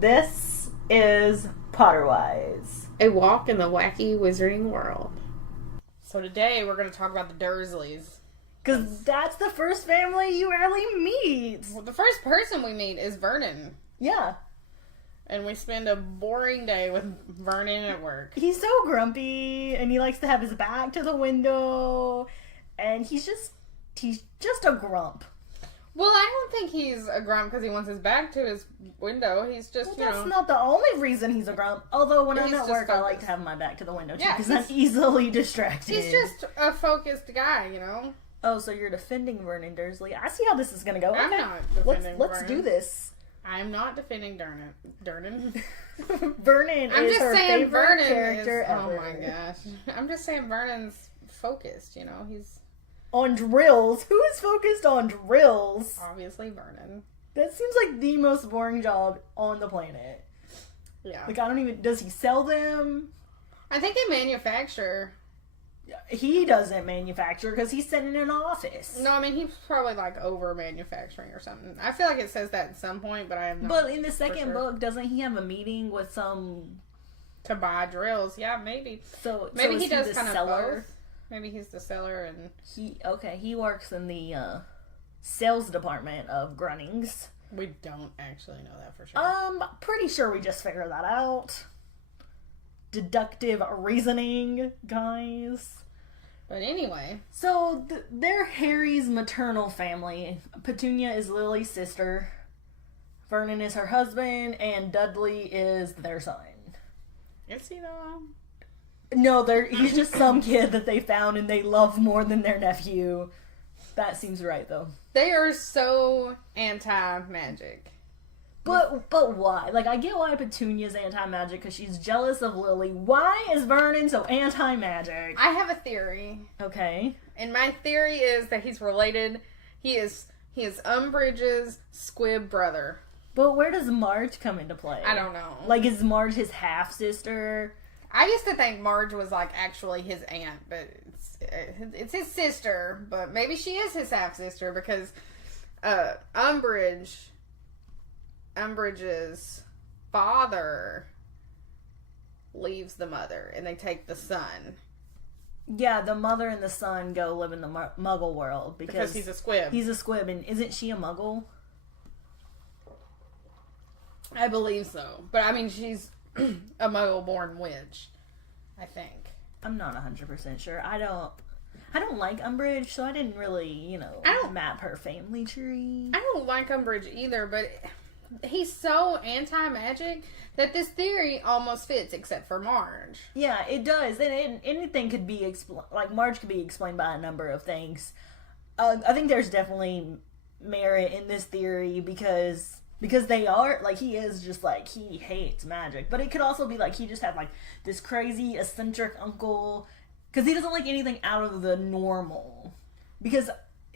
This is Potterwise. A walk in the wacky wizarding world. So today we're going to talk about the Dursleys. Because that's the first family you rarely meet. Well, the first person we meet is Vernon. Yeah. And we spend a boring day with Vernon at work. He's so grumpy, and he likes to have his back to the window, and he's just a grump. Well, I don't think he's a grump because he wants his back to his window. He's just, That's not the only reason he's a grump. Although when I'm at work, focused. I like to have my back to the window, too, Yeah, because I'm easily distracted. He's just a focused guy, you know? Oh, so you're defending Vernon Dursley. I see how this is going to go. I'm Okay. not defending Let's Vernon. do this. I'm not defending Durnan. Vernon I'm is just her saying favorite Vernon character is, ever. oh my gosh. I'm just saying Vernon's focused, you know? He's On drills? Who is focused on drills? obviously Vernon. That seems like the most boring job on the planet. Yeah. Like, does he sell them? I think they manufacture. He doesn't manufacture because he's sitting in an office. No, I mean, he's probably like over manufacturing or something. I feel like it says that at some point, but I have not. But in the second book, doesn't he have a meeting with some... To buy drills, yeah, maybe. So Maybe is he does the kind of seller? both. Maybe he's the seller and... He works in the sales department of Grunnings. We don't actually know that for sure. Pretty sure we just figured that out. Deductive reasoning, guys. But anyway. So, they're Harry's maternal family. Petunia is Lily's sister. Vernon is her husband, and Dudley is their son. Is he though? No, he's just some kid that they found and they love more than their nephew. That seems right, though. They are so anti-magic. But why? Like, I get why Petunia's anti-magic, because she's jealous of Lily. Why is Vernon so anti-magic? I have a theory. Okay. And my theory is that he's related. He is Umbridge's squib brother. But where does Marge come into play? I don't know. Like, is Marge his half-sister? I used to think Marge was like actually his aunt, but it's his sister. But maybe she is his half-sister because Umbridge's father leaves the mother and they take the son. Yeah, the mother and the son go live in the Muggle world because he's a squib. He's a squib, and isn't she a Muggle? I believe so. But I mean, she's a Muggle-born witch, I think. I'm not 100% sure. I don't like Umbridge, so I didn't really, map her family tree. I don't like Umbridge either, but he's so anti-magic that this theory almost fits, except for Marge. Yeah, it does. And anything could be Marge could be explained by a number of things. I think there's definitely merit in this theory because they are, like, he is just, like, he hates magic. But it could also be, like, he just had, like, this crazy, eccentric uncle. Because he doesn't like anything out of the normal. Because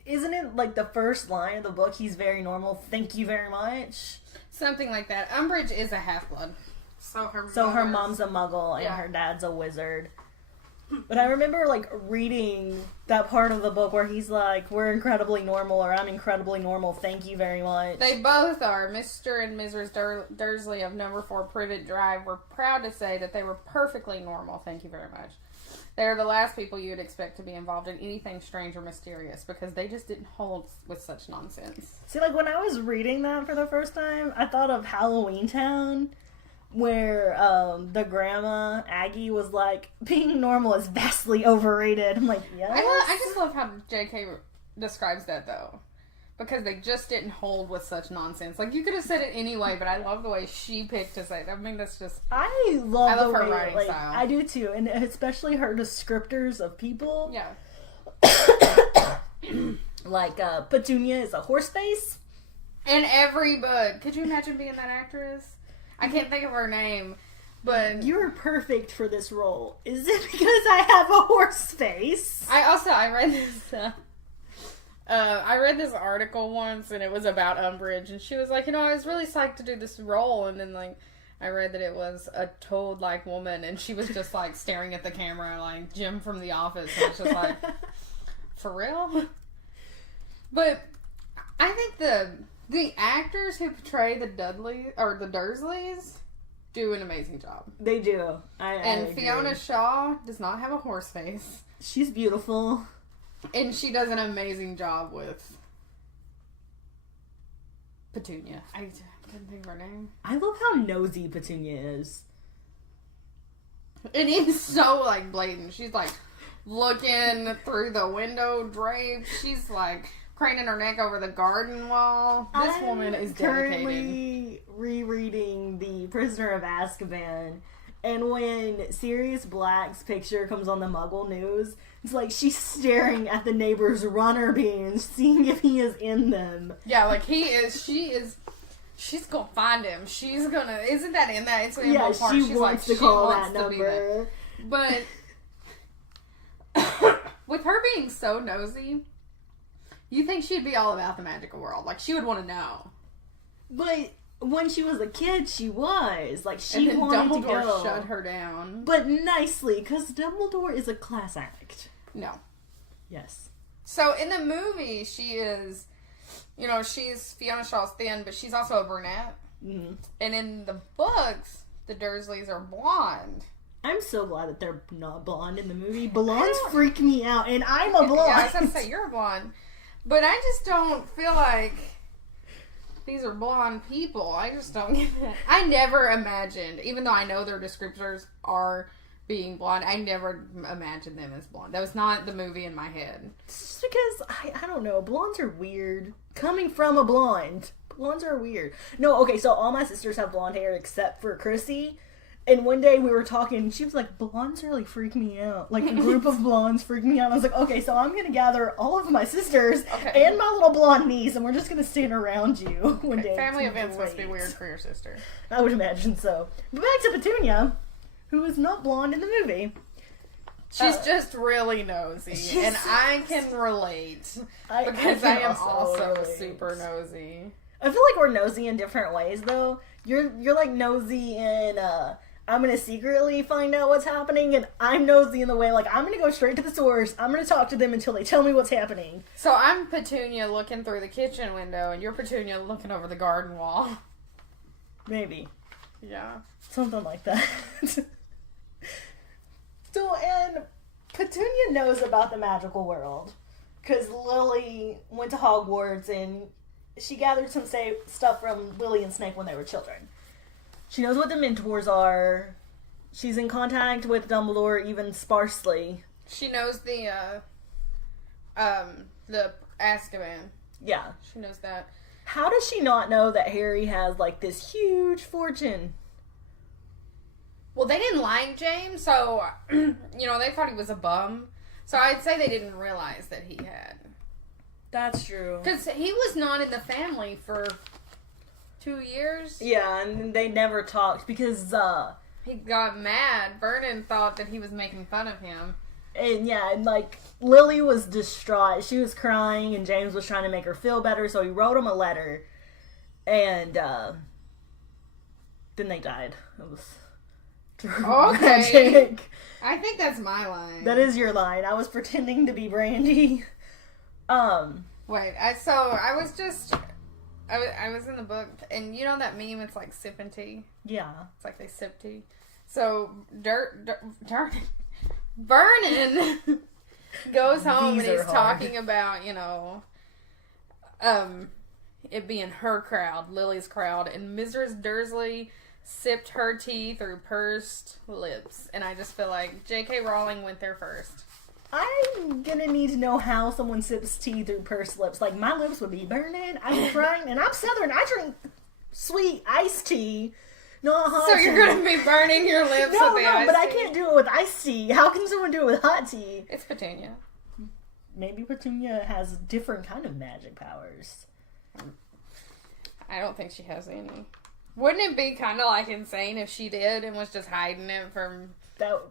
isn't it, like, the first line of the book, he's very normal, thank you very much? Something like that. Umbridge is a half-blood. So her mom's a Muggle and her dad's a wizard. But I remember, like, reading that part of the book where he's like, we're incredibly normal, or I'm incredibly normal, thank you very much. They both are. Mr. and Mrs. Dursley of number 4 Privet Drive were proud to say that they were perfectly normal, thank you very much. They're the last people you would expect to be involved in anything strange or mysterious because they just didn't hold with such nonsense. See, like, when I was reading that for the first time, I thought of Halloween Town, where the grandma, Aggie, was like, being normal is vastly overrated. I'm like, yes. I just love how J.K. describes that, though. Because they just didn't hold with such nonsense. Like, you could have said it anyway, but I love the way she picked to say it. I mean, that's just... I love the her way, writing like, style. I do, too. And especially her descriptors of people. Yeah. Like, Petunia is a horse face. In every book. Could you imagine being that actress? I can't think of her name, but... You're perfect for this role. Is it because I have a horse face? I read this... I read this article once, and it was about Umbridge, and she was like, I was really psyched to do this role, and then, like, I read that it was a toad-like woman, and she was just, like, staring at the camera, like, Jim from The Office, and it's just like, for real? But I think The actors who portray the Dursleys do an amazing job. They do. I agree. Fiona Shaw does not have a horse face. She's beautiful. And she does an amazing job with Petunia. I couldn't think of her name. I love how nosy Petunia is. And it's so, like, blatant. She's, like, looking through the window drape. She's, like, craning her neck over the garden wall. This woman is dedicated. Currently rereading The Prisoner of Azkaban, and when Sirius Black's picture comes on the Muggle news, it's like she's staring at the neighbor's runner beans, seeing if he is in them. Yeah, like she is. She's gonna find him. She's gonna. Isn't that in that? It's in Yeah, one part. she She's wants like, to call wants that to be there. number. But with her being so nosy, you think she'd be all about the magical world. Like, she would want to know. But when she was a kid, she was. Like, she And then wanted Dumbledore to go. shut her down. But nicely, because Dumbledore is a class act. No. Yes. So, in the movie, she is, you know, she's Fiona Shaw's thin, but she's also a brunette. Mm-hmm. And in the books, the Dursleys are blonde. I'm so glad that they're not blonde in the movie. Blondes freak me out, and I'm a blonde. Yeah, I was going to say, you're a blonde. But I just don't feel like these are blonde people. I just don't get that. I never imagined, even though I know their descriptors are being blonde, I never imagined them as blonde. That was not the movie in my head. It's just because, I don't know, blondes are weird. Coming from a blonde, blondes are weird. No, okay, so all my sisters have blonde hair except for Chrissy. And one day we were talking, she was like, blondes really freak me out. Like, a group of blondes freak me out. And I was like, okay, so I'm going to gather all of my sisters and my little blonde niece, and we're just going to stand around you one day. Family events must be weird for your sister. I would imagine so. But back to Petunia, who is not blonde in the movie. She's just really nosy, and I can relate. Because I am also super nosy. I feel like we're nosy in different ways, though. You're like nosy in, I'm gonna secretly find out what's happening, and I'm nosy in the way, like, I'm gonna go straight to the source, I'm gonna talk to them until they tell me what's happening. So I'm Petunia looking through the kitchen window, and you're Petunia looking over the garden wall. Maybe. Yeah. Something like that. So, and Petunia knows about the magical world, because Lily went to Hogwarts, and she gathered some stuff from Lily and Snape when they were children. She knows what the mentors are. She's in contact with Dumbledore, even sparsely. She knows the Azkaban. Yeah. She knows that. How does she not know that Harry has, like, this huge fortune? Well, they didn't like James, so, you know, they thought he was a bum. So I'd say they didn't realize that he had. That's true. Because he was not in the family for 2 years. Yeah, and they never talked because, he got mad. Vernon thought that he was making fun of him. And yeah, and like, Lily was distraught. She was crying, and James was trying to make her feel better, so he wrote him a letter. And, then they died. It was okay. I think that's my line. That is your line. I was pretending to be Brandy. Wait, I was in the book, and you know that meme, it's like sipping tea? Yeah. It's like they sip tea. So, Vernon goes home and he's talking about, you know, it being her crowd, Lily's crowd, and Mrs. Dursley sipped her tea through pursed lips. And I just feel like J.K. Rowling went there first. I'm gonna need to know how someone sips tea through pursed lips. Like, my lips would be burning. I'm crying, and I'm Southern. I drink sweet iced tea. Not hot tea. So you're gonna be burning your lips with the iced tea? No, but I can't do it with iced tea. How can someone do it with hot tea? It's Petunia. Maybe Petunia has different kind of magic powers. I don't think she has any. Wouldn't it be kind of like insane if she did and was just hiding it from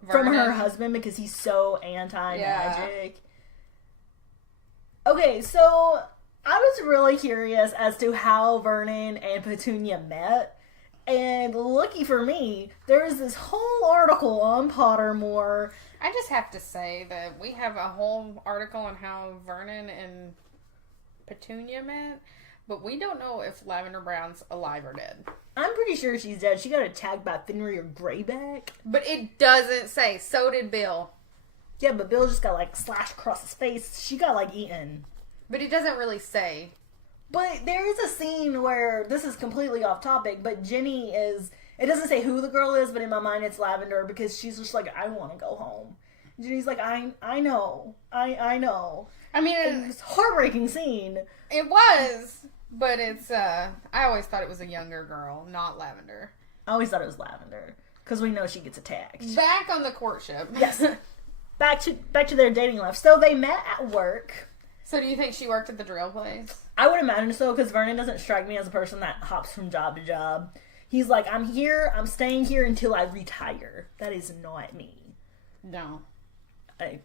her husband because he's so anti-magic? Yeah. Okay, so I was really curious as to how Vernon and Petunia met. And lucky for me, there's this whole article on Pottermore. I just have to say that we have a whole article on how Vernon and Petunia met. But we don't know if Lavender Brown's alive or dead. I'm pretty sure she's dead. She got attacked by Fenrir Greyback. But it doesn't say. So did Bill. Yeah, but Bill just got, like, slashed across his face. She got, like, eaten. But it doesn't really say. But there is a scene where, this is completely off topic, but Jenny is, it doesn't say who the girl is, but in my mind it's Lavender, because she's just like, I want to go home. Jenny's like, I know. I know. I mean, It's a heartbreaking scene. it was, but it's, I always thought it was a younger girl, not Lavender. I always thought it was Lavender, because we know she gets attacked. Back on the courtship. Yes. Back to their dating life. So they met at work. So do you think she worked at the drill place? I would imagine so, because Vernon doesn't strike me as a person that hops from job to job. He's like, I'm here, I'm staying here until I retire. That is not me. No. I've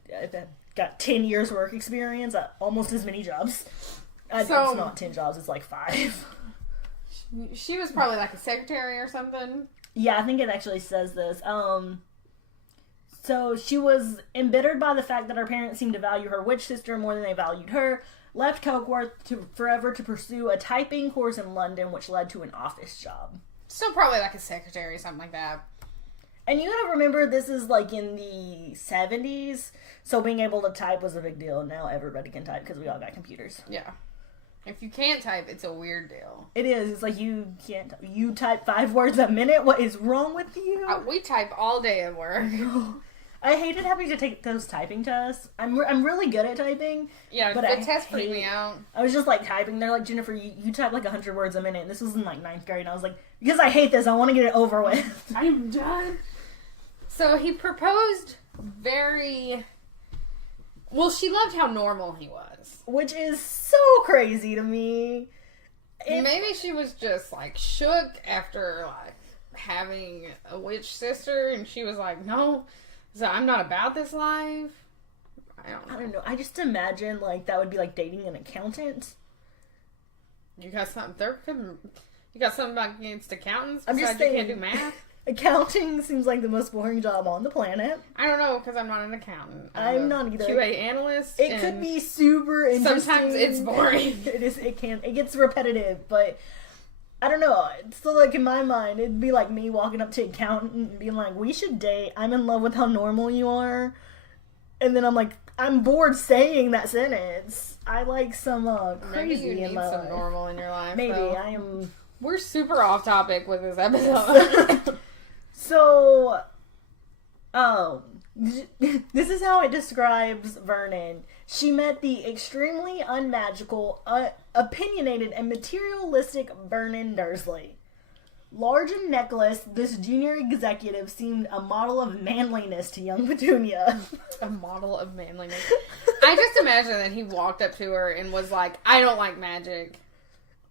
got 10 years work experience at almost as many jobs. It's not 10 jobs, it's like 5. She was probably like a secretary or something. Yeah, I think it actually says this. So she was embittered by the fact that her parents seemed to value her witch sister more than they valued her, left Cokeworth forever to pursue a typing course in London, which led to an office job. Still probably like a secretary, something like that. And you gotta remember, this is like in the 70s, so being able to type was a big deal. Now everybody can type because we all got computers. Yeah. If you can't type, it's a weird deal. It is. It's like you can't. You type 5 words a minute. What is wrong with you? We type all day at work. I hated having to take those typing tests. I'm really good at typing. Yeah, but the test freaked me out. I was just like typing. They're like, Jennifer, you type like 100 words a minute. And this was in like 9th grade. And I was like, because I hate this, I want to get it over with. I'm done. So he proposed very... Well, she loved how normal he was. Which is so crazy to me. Maybe she was just like shook after like having a witch sister, and she was like, no, so I'm not about this life. I don't know. I just imagine like that would be like dating an accountant. You got something against accountants? I'm just besides saying, you can't do math? Accounting seems like the most boring job on the planet. I don't know, because I'm not an accountant. I'm not either. QA analyst. It could be super interesting. Sometimes it's boring. It gets repetitive, but I don't know. So like in my mind, it'd be like me walking up to an accountant and being like, "We should date. I'm in love with how normal you are," and then I'm like, I'm bored saying that sentence. I like some crazy. Maybe you need some life. normal in your life. Maybe though. I am. We're super off topic with this episode. So, this is how it describes Vernon. She met the extremely unmagical, opinionated, and materialistic Vernon Dursley. Large in necklace, this junior executive seemed a model of manliness to young Petunia. A model of manliness. I just imagine that he walked up to her and was like, I don't like magic.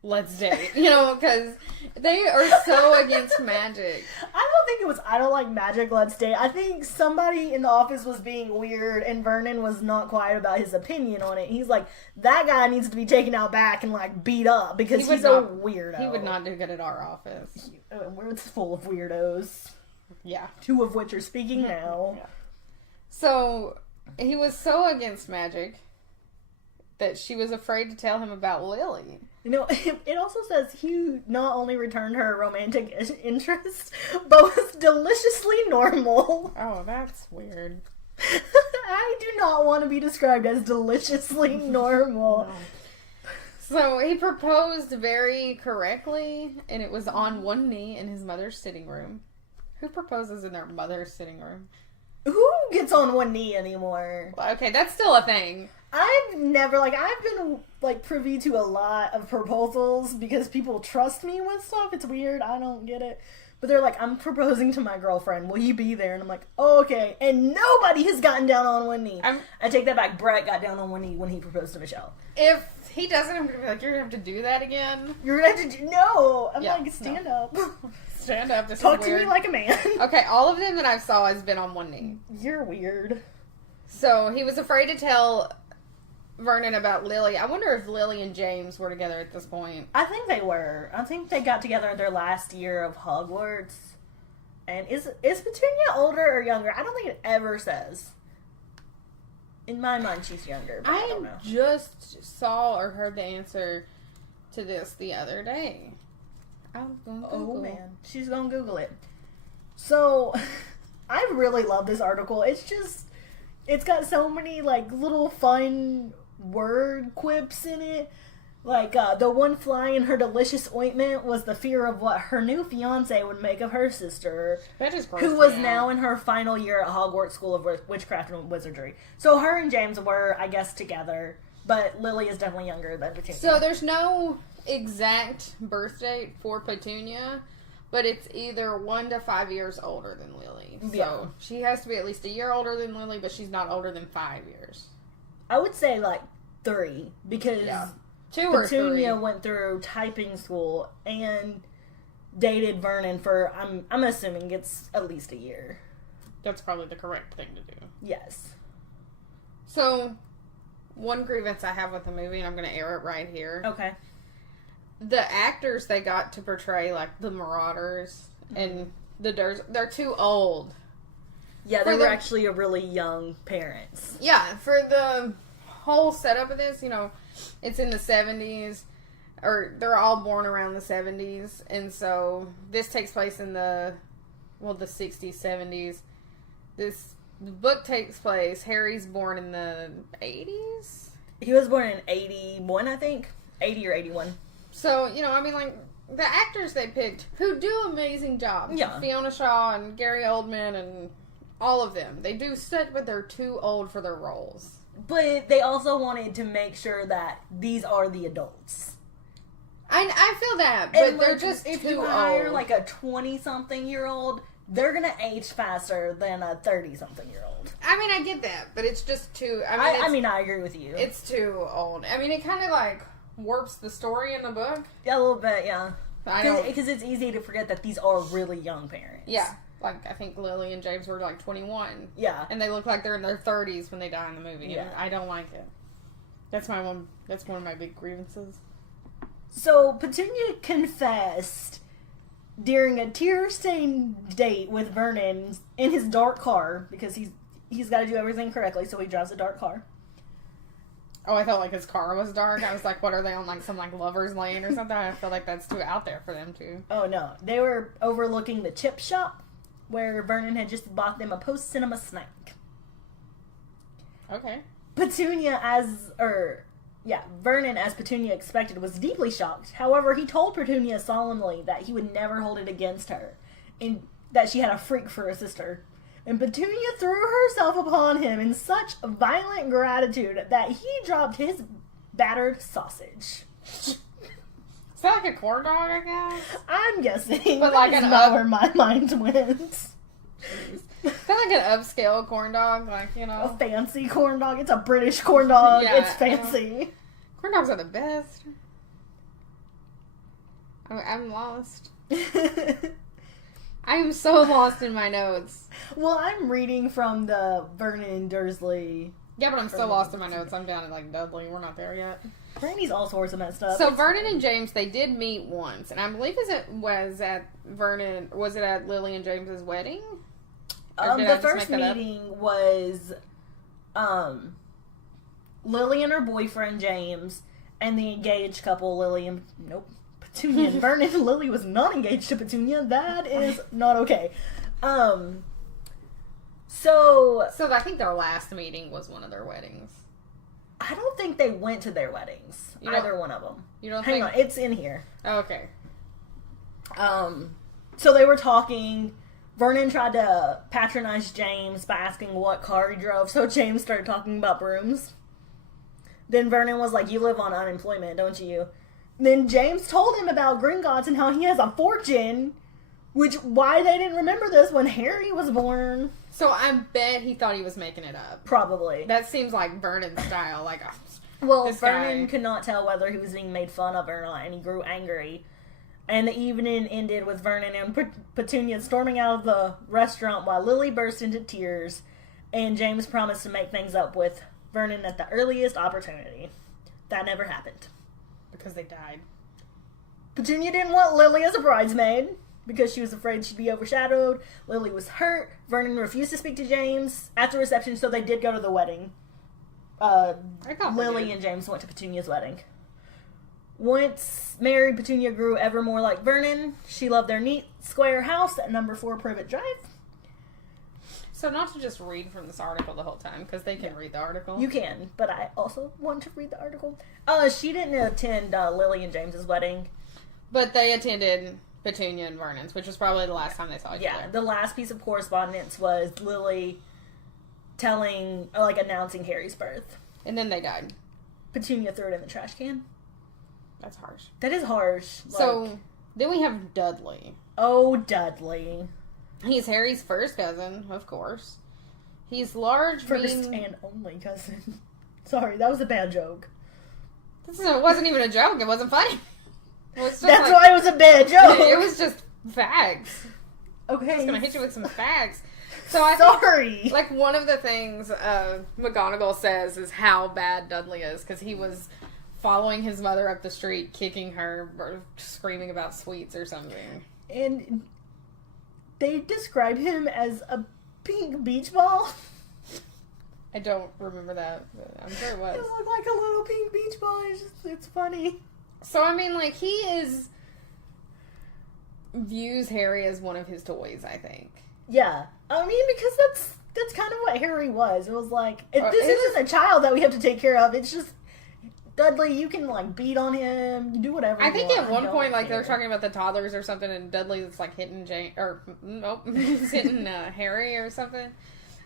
Let's date. You know, because they are so against magic. I don't think it was I don't like magic, let's date. I think somebody in the office was being weird and Vernon was not quiet about his opinion on it. He's like, that guy needs to be taken out back and like beat up because he's a weirdo. He would not do good at our office. It's full of weirdos. Yeah. 2 of which are speaking now. Yeah. So, he was so against magic that she was afraid to tell him about Lily. You know, it also says he not only returned her romantic interest, but was deliciously normal. Oh, that's weird. I do not want to be described as deliciously normal. No. So he proposed very correctly, and it was on one knee in his mother's sitting room. Who proposes in their mother's sitting room? Who gets on one knee anymore? Okay, that's still a thing. I've been privy to a lot of proposals because people trust me with stuff. It's weird. I don't get it. But they're like, I'm proposing to my girlfriend. Will you be there? And I'm like, oh, okay. And nobody has gotten down on one knee. I take that back. Brett got down on one knee when he proposed to Michelle. If he doesn't, I'm going to be like, you're going to have to do that again? You're going to have to do... No! I'm like, stand up. Stand up. This Talk is to weird. me like a man. Okay, all of them that I've saw has been on one knee. You're weird. So he was afraid to tell Vernon about Lily. I wonder if Lily and James were together at this point. I think they were. I think they got together in their last year of Hogwarts. And is Petunia older or younger? I don't think it ever says. In my mind, she's younger. But I don't know. Just saw or heard the answer to this the other day. I'm gonna Google. Oh man, she's gonna Google it. So, I really love this article. It's got so many like little fun word quips in it. Like, the one fly in her delicious ointment was the fear of what her new fiance would make of her sister, That just grossed who was me now out. in her final year at Hogwarts School of Witchcraft and Wizardry. So her and James were, I guess, together, but Lily is definitely younger than Petunia. So there's no exact birth date for Petunia, but it's either 1 to 5 years older than Lily. So Yeah. she has to be at least a year older than Lily, but she's not older than 5 years. I would say, like, 3, because... Yeah. 2 or 3. Petunia went through typing school and dated Vernon for, I'm assuming it's at least a year. That's probably the correct thing to do. Yes. So, one grievance I have with the movie, and I'm going to air it right here. Okay. The actors they got to portray, like, the Marauders and the they're too old. Yeah, For they were the- actually a really young parents. Yeah, for the whole setup of this, it's in the 70s, or they're all born around the 70s, and so this takes place in the 60s, 70s. This book takes place, Harry's born in the 80s? He was born in 81, I think. 80 or 81. So, the actors they picked, who do amazing jobs. Yeah. Fiona Shaw and Gary Oldman and all of them. They do stuff, but they're too old for their roles. But they also wanted to make sure that these are the adults. I feel that, but And, they're like, just if too you hire old. like a 20-something-year-old, they're gonna age faster than a 30-something-year-old. I get that, but it's just too... I agree with you. It's too old. It kind of, warps the story in the book. Yeah, a little bit, yeah. I don't... Because it's easy to forget that these are really young parents. Yeah. I think Lily and James were, 21. Yeah. And they look like they're in their 30s when they die in the movie. Yeah. And I don't like it. That's one of my big grievances. So, Petunia confessed during a tear-stained date with Vernon in his dark car, because he's got to do everything correctly, so he drives a dark car. Oh, I felt like his car was dark. I was like, what are they on, some lover's lane or something? I feel like that's too out there for them to. Oh, no. They were overlooking the chip shop, where Vernon had just bought them a post-cinema snack. Okay. Vernon, as Petunia expected, was deeply shocked. However, he told Petunia solemnly that he would never hold it against her, and that she had a freak for a sister. And Petunia threw herself upon him in such violent gratitude that he dropped his battered sausage. Is that like a corn dog, I guess? I'm guessing, But like that's an not up- where my mind went. Is that like an upscale corn dog? A fancy corn dog. It's a British corn dog. Yeah, It's fancy. Corn dogs are the best. I'm lost. I am so lost in my notes. Well, I'm reading from the Vernon Dursley. Yeah, but I'm still lost in my notes. I'm down at Dudley. We're not there yet. Brandy's all sorts of messed up. So It's Vernon fine. and James, they did meet once, and I believe was at Lily and James's wedding? Or did I The just first make that up? meeting was Lily and her boyfriend James, and the engaged couple Petunia and Vernon. Lily was not engaged to Petunia. That is not okay. So I think their last meeting was one of their weddings. I don't think they went to their weddings. You don't- Either one of them. You don't Hang think? on, it's in here. Oh, okay. So they were talking. Vernon tried to patronize James by asking what car he drove, so James started talking about brooms. Then Vernon was like, "You live on unemployment, don't you?" Then James told him about Gringotts and how he has a fortune, why they didn't remember this when Harry was born. So I bet he thought he was making it up. Probably. That seems like Vernon's style. Well, this Vernon guy. could not tell whether he was being made fun of or not, and he grew angry. And the evening ended with Vernon and Petunia storming out of the restaurant while Lily burst into tears, and James promised to make things up with Vernon at the earliest opportunity. That never happened. because they died. Petunia didn't want Lily as a bridesmaid because she was afraid she'd be overshadowed. Lily was hurt. Vernon refused to speak to James at the reception, so they did go to the wedding. I thought they Lily did. and James went to Petunia's wedding. Once married, Petunia grew ever more like Vernon. She loved their neat, square house at number 4 Privet Drive. So not to just read from this article the whole time, because they can read the article. You can, but I also want to read the article. She didn't attend Lily and James's wedding. But they attended Petunia and Vernon's, which was probably the last time they saw each other. Yeah, the last piece of correspondence was Lily announcing Harry's birth. And then they died. Petunia threw it in the trash can. That's harsh. That is harsh. So, then we have Dudley. Oh, Dudley. He's Harry's first cousin, of course. He's large, First and only cousin. Sorry, that was a bad joke. It wasn't even a joke. It wasn't funny. It was just That's why it was a bad joke. It was just facts. Okay. I was going to hit you with some facts. So I Sorry. think, one of the things McGonagall says is how bad Dudley is, because he was following his mother up the street, kicking her, or screaming about sweets or something. And they describe him as a pink beach ball. I don't remember that, but I'm sure it was. It looked like a little pink beach ball. It's funny. So, he views Harry as one of his toys, I think. Yeah. Because that's kind of what Harry was. It was like, this isn't a child that we have to take care of. It's just, Dudley, you can, beat on him. You do whatever I think at one point, care. they were talking about the toddlers or something, and Dudley's, hitting he's hitting Harry or something.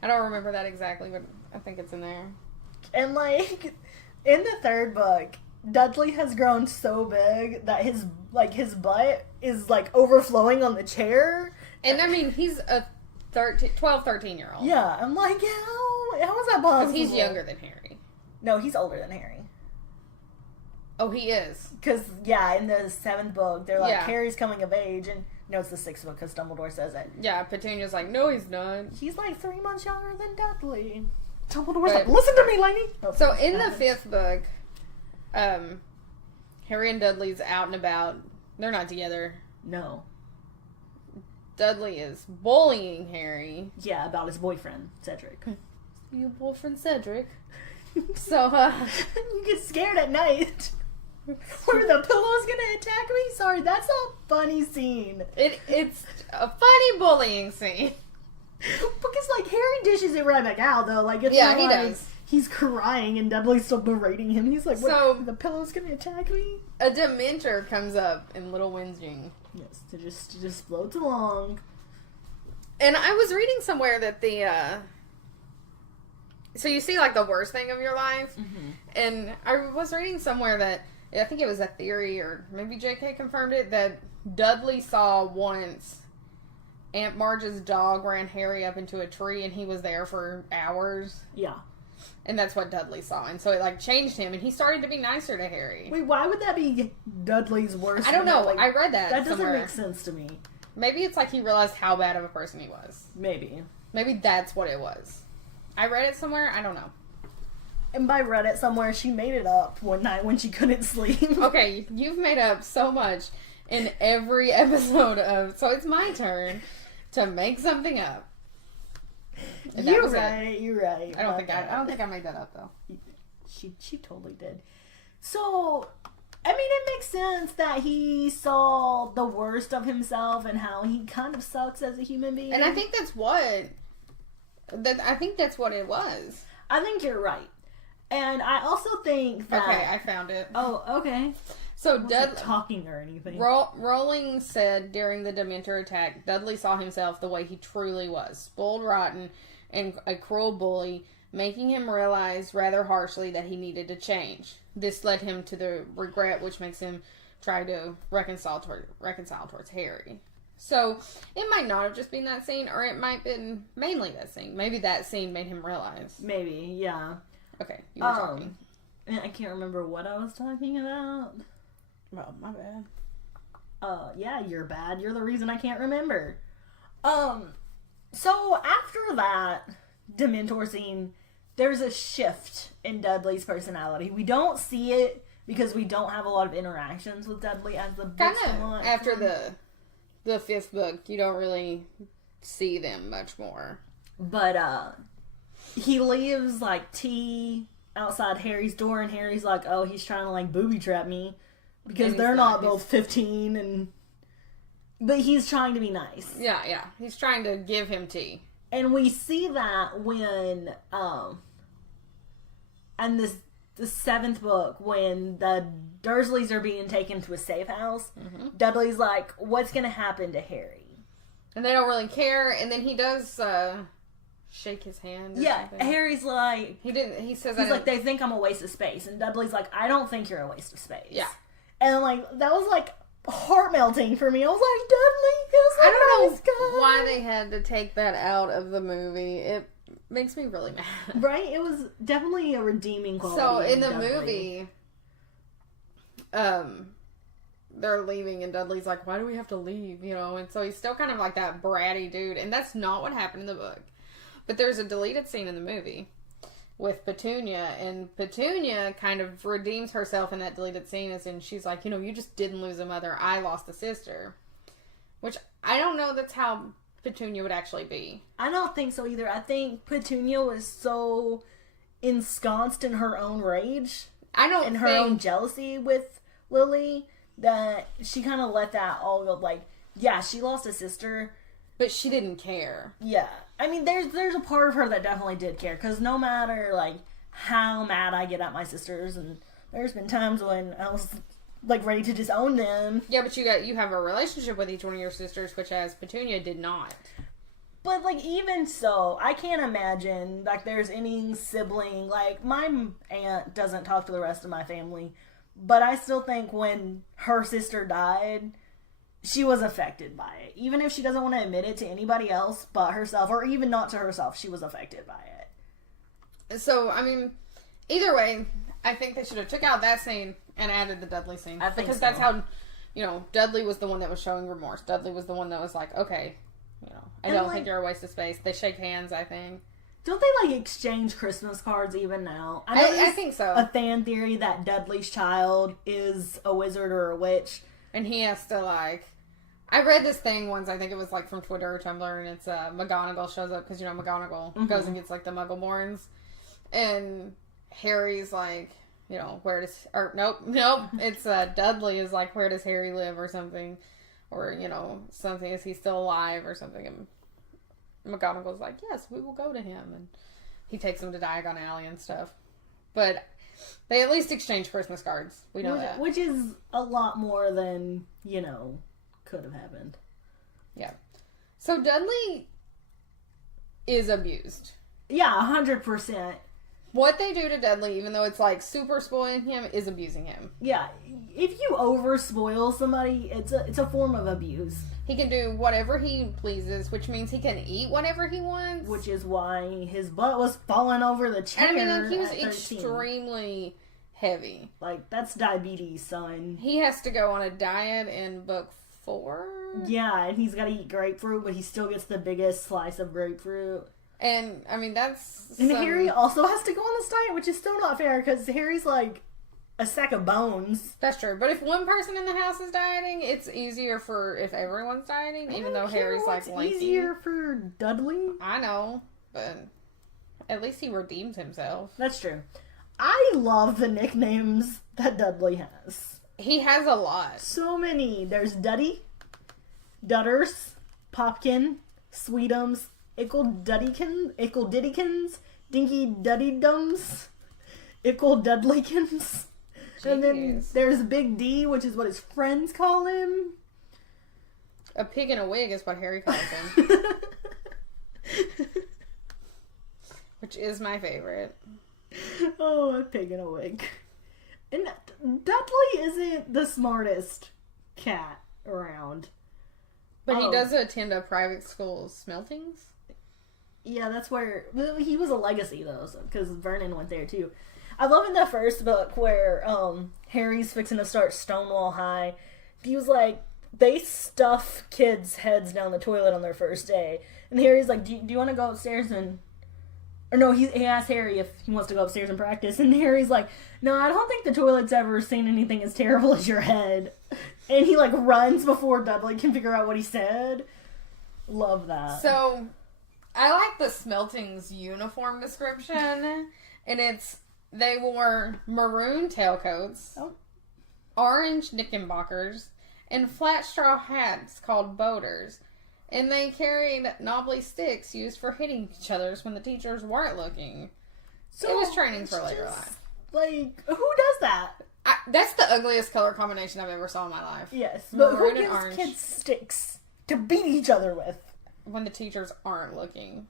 I don't remember that exactly, but I think it's in there. And, in the third book, Dudley has grown so big that his butt is, overflowing on the chair. And, he's a 12, 13-year-old. Yeah, I'm like, how is that possible? Because he's younger than Harry. No, he's older than Harry. Oh, he is. Because, in the 7th book, they're like, Yeah. Harry's coming of age, and no, it's the 6th book, because Dumbledore says it. Yeah, Petunia's like, no, he's not. He's 3 months younger than Dudley. Dumbledore's But- listen to me, lady! Oh, So, in the 5th book, Harry and Dudley's out and about. They're not together. No. Dudley is bullying Harry. Yeah, about his boyfriend, Cedric. Your boyfriend Cedric. So, You get scared at night. Where the pillow's gonna attack me? Sorry, that's a funny scene. it's a funny bullying scene. Because, Harry dishes it right back out, though. It's Yeah, not he like does. He's crying and Dudley's still berating him. He's like, what, So- the pillow's gonna attack me? A Dementor comes up in Little Whinging. Yes, to just floats along. And I was reading somewhere that so you see, the worst thing of your life. Mm-hmm. And I was reading somewhere that, I think it was a theory, or maybe JK confirmed it, that Dudley saw once Aunt Marge's dog ran Harry up into a tree and he was there for hours. Yeah. And that's what Dudley saw. And so it, changed him, and he started to be nicer to Harry. Wait, why would that be Dudley's worst? I don't know. I read that That doesn't somewhere. make sense to me. Maybe it's he realized how bad of a person he was. Maybe. Maybe that's what it was. I read it somewhere. I don't know. And by read it somewhere, she made it up one night when she couldn't sleep. Okay, you've made up so much in every episode of... So it's my turn to make something up. And that You're was it. right. You're right. I don't think I made that up, though. She totally did. So, it makes sense that he saw the worst of himself and how he kind of sucks as a human being. And I think that's what... I think that's what it was. I think you're right. And I also think that... Okay, I found it. Oh, okay. So, Not talking or anything. Rowling said during the Dementor attack, Dudley saw himself the way he truly was. Spoiled rotten and a cruel bully, making him realize rather harshly that he needed to change. This led him to the regret, which makes him try to reconcile towards Harry. So, it might not have just been that scene, or it might have been mainly that scene. Maybe that scene made him realize. Maybe, yeah. Okay, you were talking. I can't remember what I was talking about. Well, my bad. Yeah, you're bad. You're the reason I can't remember. So after that Dementor scene, there's a shift in Dudley's personality. We don't see it because we don't have a lot of interactions with Dudley as the books Kind come on. of after the 5th book, you don't really see them much more. But he leaves tea outside Harry's door, and Harry's like, oh, he's trying to booby trap me. because they're not both 15 and... But he's trying to be nice. Yeah. He's trying to give him tea. And we see that when, and the 7th book, when the Dursleys are being taken to a safe house, Dudley's like, what's going to happen to Harry? And they don't really care, and then he does, shake his hand or something. Harry's like... He says... He's like, they think I'm a waste of space. And Dudley's like, I don't think you're a waste of space. Yeah. And, like, that was, like, heart-melting for me. I was like, Dudley is a nice guy. Why they had to take that out of the movie. It makes me really mad. Right? It was definitely a redeeming quality. So, in the Dudley. movie, they're leaving, and Dudley's like, why do we have to leave? You know, and so he's still kind of like that bratty dude, and that's not what happened in the book. But there's a deleted scene in the movie with Petunia, and Petunia kind of redeems herself in that deleted scene, as in she's like, you know, you just didn't lose a mother, I lost a sister. Which, I don't know that's how Petunia would actually be. I don't think so either. I think Petunia was so ensconced in her own rage. And her own jealousy with Lily, that she kind of let that all go, like, yeah, she lost a sister. But she didn't care. Yeah. I mean, there's a part of her that definitely did care, because no matter, like, how mad I get at my sisters, and there's been times when I was, like, ready to disown them. Yeah, but you have a relationship with each one of your sisters, which as Petunia did not. But, like, even so, I can't imagine, like, there's any sibling, like, my aunt doesn't talk to the rest of my family, but I still think when her sister died, she was affected by it. Even if she doesn't want to admit it to anybody else but herself, or even not to herself, she was affected by it. So, I mean, either way, I think they should have took out that scene and added the Dudley scene. I think because so. That's how, you know, Dudley was the one that was showing remorse. Dudley was the one that was like, okay, you know, I don't think you're a waste of space. They shake hands, I think. Don't they, like, exchange Christmas cards even now? I think so. A fan theory that Dudley's child is a wizard or a witch. And he has to, like... I read this thing once, I think it was, like, from Twitter or Tumblr, and it's, McGonagall shows up, because, you know, McGonagall goes and gets, like, the Muggleborns. And Harry's like, you know, nope, it's, Dudley is like, where does Harry live, or something. Or, you know, something, is he still alive, or something. And McGonagall's like, yes, we will go to him. And he takes him to Diagon Alley and stuff. But they at least exchange Christmas cards. We know that. Which is a lot more than, you know, could have happened. Yeah. So Dudley is abused. Yeah, 100%. What they do to Dudley, even though it's like super spoiling him, is abusing him. Yeah. If you over spoil somebody, it's a form of abuse. He can do whatever he pleases, which means he can eat whatever he wants. Which is why his butt was falling over the chair. I mean, like, he was extremely heavy. Like, that's diabetes, son. He has to go on a diet in book 4. Yeah, and he's got to eat grapefruit, but he still gets the biggest slice of grapefruit. And, I mean, that's... And Harry also has to go on this diet, which is still not fair, because Harry's like a sack of bones. That's true. But if one person in the house is dieting, it's easier for if everyone's dieting, even though Harry's like lanky. It's easier for Dudley. I know, but at least he redeems himself. That's true. I love the nicknames that Dudley has. He has a lot. So many. There's Duddy, Dudders, Popkin, Sweetums, Ickle Diddykins, Dinky Duddydums, Ickle Dudleykins. And then there's Big D, which is what his friends call him. A pig in a wig is what Harry calls him. Which is my favorite. Oh, a pig in a wig. And Dudley isn't the smartest cat around. But he does attend a private school, Smeltings? Yeah, that's where... Well, he was a legacy, though, because Vernon went there, too. I love in the first book where Harry's fixing to start Stonewall High. He was like, they stuff kids' heads down the toilet on their first day. And Harry's like, do you want to go upstairs and... Or no, he asked Harry if he wants to go upstairs and practice. And Harry's like, no, I don't think the toilet's ever seen anything as terrible as your head. And he, like, runs before Dudley can figure out what he said. Love that. So, I like the Smeltings uniform description. And it's, they wore maroon tailcoats. Oh. orange knickerbockers, and flat straw hats called boaters. And they carried knobbly sticks used for hitting each other when the teachers weren't looking. So it was training for later life. Like, who does that? That's the ugliest color combination I've ever saw in my life. Yes, but Maroon who and gives orange. kids sticks to beat each other with? When the teachers aren't looking.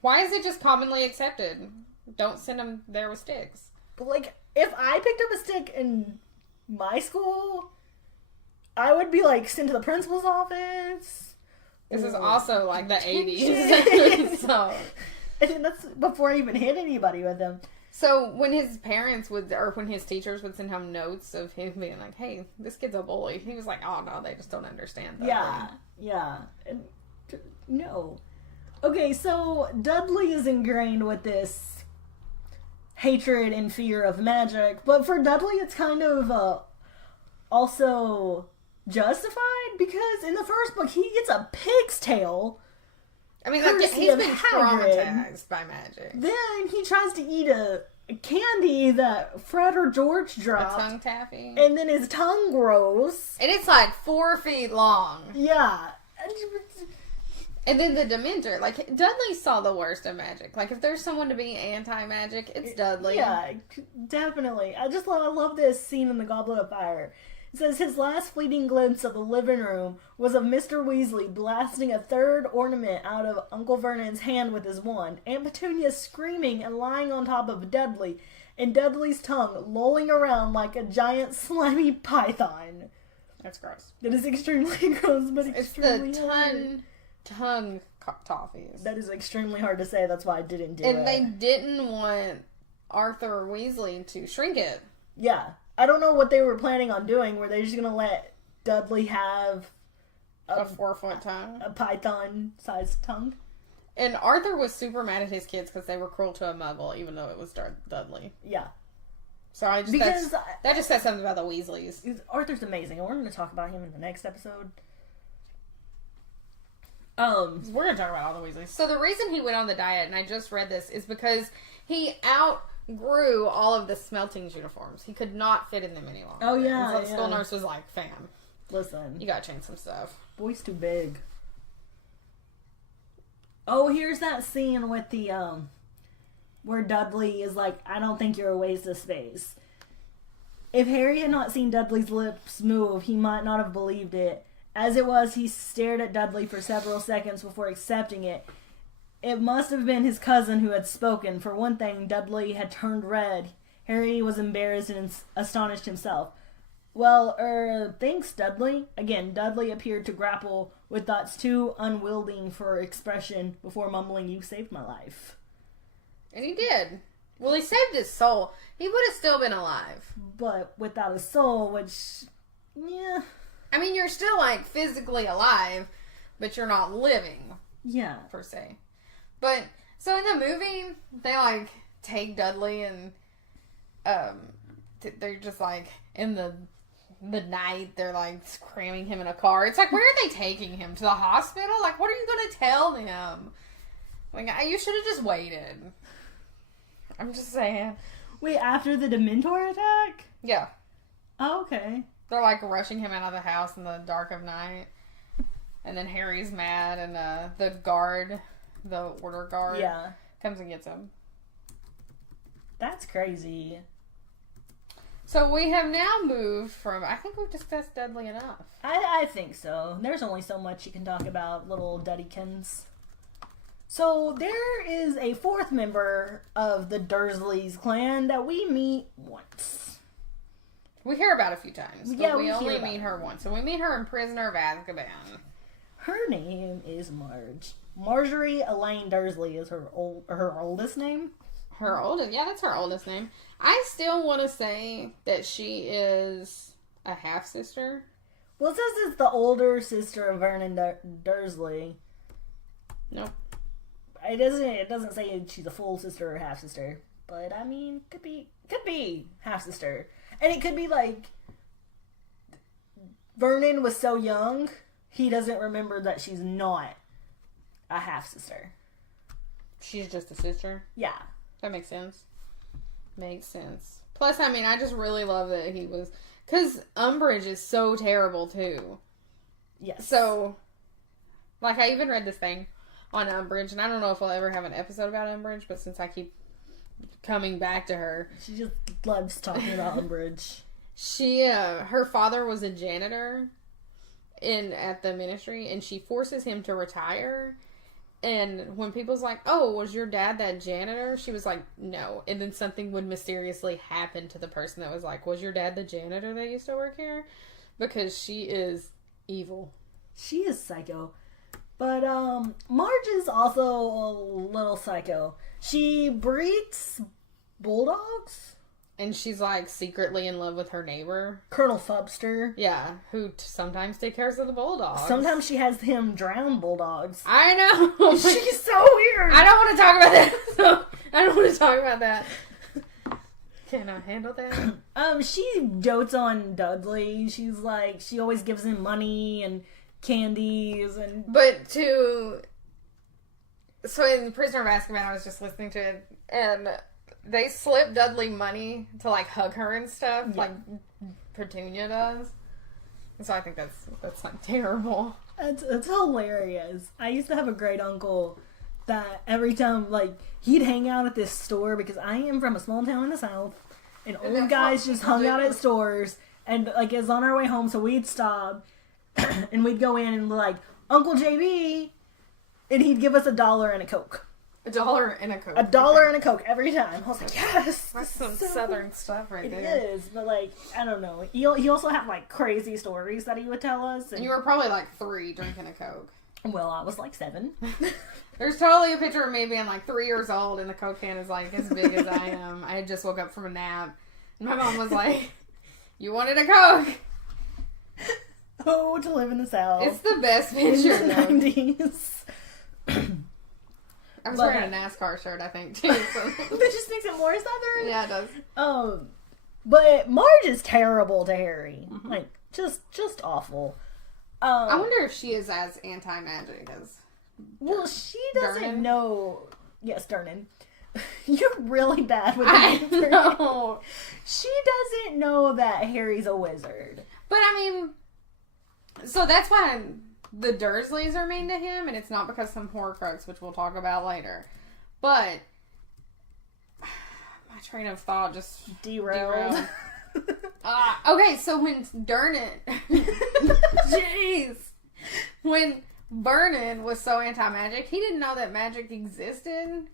Why is it just commonly accepted? Don't send them there with sticks. But, like, if I picked up a stick in my school, I would be, like, sent to the principal's office. This is also, like, the 80s. So... And that's before I even hit anybody with them. So when his parents when his teachers would send him notes of him being like, hey, this kid's a bully, he was like, oh no, they just don't understand that. Yeah. And, no. Okay, so Dudley is ingrained with this hatred and fear of magic, but for Dudley it's kind of also justified, because in the first book he gets a pig's tail. I mean, like, he's been traumatized by magic. Then he tries to eat a candy that Fred or George dropped. A tongue taffy. And then his tongue grows. And it's like 4 feet long. Yeah. And then the Dementor. Like, Dudley saw the worst of magic. Like, if there's someone to be anti-magic, it's Dudley. Yeah, definitely. I love this scene in The Goblet of Fire. It says his last fleeting glimpse of the living room was of Mr. Weasley blasting a third ornament out of Uncle Vernon's hand with his wand, Aunt Petunia screaming and lying on top of Dudley, and Dudley's tongue lolling around like a giant slimy python. That's gross. That is extremely gross, but extremely It's the tongue toffees. That is extremely hard to say, that's why I didn't do it. And they didn't want Arthur Weasley to shrink it. Yeah. I don't know what they were planning on doing. Were they just going to let Dudley have a 4-foot tongue? A python-sized tongue? And Arthur was super mad at his kids because they were cruel to a muggle, even though it was Dudley. Yeah. So that just says something about the Weasleys. Arthur's amazing, and we're going to talk about him in the next episode. We're going to talk about all the Weasleys. So the reason he went on the diet, and I just read this, is because he outgrew all of the Smeltings uniforms. He could not fit in them any longer. Oh, yeah. And so the school nurse was like, fam, listen, you gotta change some stuff. Boy's too big. Oh, here's that scene with the, where Dudley is like, I don't think you're a waste of space. If Harry had not seen Dudley's lips move, he might not have believed it. As it was, he stared at Dudley for several seconds before accepting it. It must have been his cousin who had spoken. For one thing, Dudley had turned red. Harry was embarrassed and astonished himself. Well, thanks, Dudley. Again, Dudley appeared to grapple with thoughts too unwielding for expression before mumbling, you saved my life. And he did. Well, he saved his soul. He would have still been alive. But without a soul, which, yeah. I mean, you're still, like, physically alive, but you're not living. Yeah. Per se. But, so in the movie, they, like, take Dudley and, they're just, like, in the night, they're, like, cramming him in a car. It's like, where are they taking him? To the hospital? Like, what are you going to tell them? Like, you should have just waited. I'm just saying. Wait, after the Dementor attack? Yeah. Oh, okay. They're, like, rushing him out of the house in the dark of night. And then Harry's mad, and the guard, the order guard, comes and gets him. That's crazy. So we have now moved from, I think we've discussed Dudley enough. I think so. There's only so much you can talk about little Duddykins. So there is a fourth member of the Dursleys clan that we meet once. We hear about a few times, but yeah, we only meet her once. And we meet her in Prisoner of Azkaban. Her name is Marge. Marjorie Elaine Dursley is her oldest name. Her oldest? Yeah, that's her oldest name. I still want to say that she is a half-sister. Well, it says it's the older sister of Vernon Dursley. Nope. It doesn't say she's a full sister or half-sister. But, I mean, could be half-sister. And it could be like Vernon was so young, he doesn't remember that she's not a half-sister. She's just a sister? Yeah. That makes sense. Makes sense. Plus, I mean, I just really love that he was... Because Umbridge is so terrible, too. Yes. So, like, I even read this thing on Umbridge, and I don't know if we'll ever have an episode about Umbridge, but since I keep coming back to her. She just loves talking about Umbridge. Her father was a janitor at the ministry, and she forces him to retire. And when people's like, "Oh, was your dad that janitor?" She was like, "No." And then something would mysteriously happen to the person that was like, "Was your dad the janitor that used to work here?" Because she is evil. She is psycho. But Marge is also a little psycho. She breeds bulldogs. And she's like secretly in love with her neighbor. Colonel Fubster. Yeah, who sometimes takes care of the bulldogs. Sometimes she has him drown bulldogs. I know. She's so weird. I don't want to talk about that. I don't want to talk about that. Can I handle that? She dotes on Dudley. She's like, she always gives him money and candies and... So in Prisoner of Azkaban, I was just listening to it, and they slip Dudley money to, like, hug her and stuff, like Petunia does. And so I think that's like, terrible. It's hilarious. I used to have a great uncle that every time, like, he'd hang out at this store, because I am from a small town in the South, and old guys just hung out at stores, and, like, it was on our way home, so we'd stop, and we'd go in and be like, "Uncle JB," and he'd give us $1 and a Coke. $1 and a Coke. $1 and a Coke every time. I was like, yes! That's some southern stuff right there. It is, but, like, I don't know. He also had, like, crazy stories that he would tell us. And you were probably, like, 3 drinking a Coke. Well, I was, like, 7. There's totally a picture of me being, like, 3 years old, and the Coke can is, like, as big as I am. I had just woke up from a nap, and my mom was like, "You wanted a Coke?" Oh, to live in the South. It's the best picture, in the 90s. I was wearing a NASCAR shirt, I think, too. So. That just makes it more Southern? Yeah, it does. But Marge is terrible to Harry. Mm-hmm. Like, just awful. I wonder if she is as anti-magic as... Well, she doesn't Durnan? know... Yes, Durnan. You're really bad with I the know. She doesn't know that Harry's a wizard. But, I mean... So that's why the Dursleys are mean to him, and it's not because some Horcrux, which we'll talk about later. But... My train of thought just... Derailed. Okay, so when Durnan... Jeez! When Vernon was so anti-magic, he didn't know that magic existed.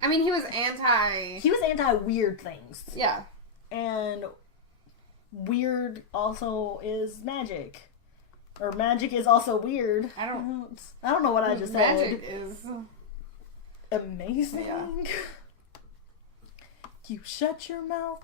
I mean, he was anti-weird things. Yeah. And weird also is magic. Or magic is also weird. I don't know what I just said. Magic is... amazing. Yeah. You shut your mouth.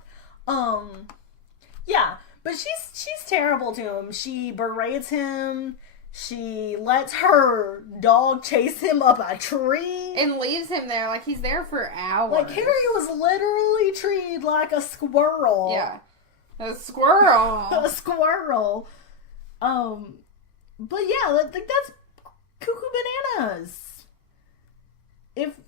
Yeah, but she's terrible to him. She berates him. She lets her dog chase him up a tree. And leaves him there, like he's there for hours. Like Harry was literally treated like a squirrel. Yeah. A squirrel. A squirrel. But yeah, that's cuckoo bananas. If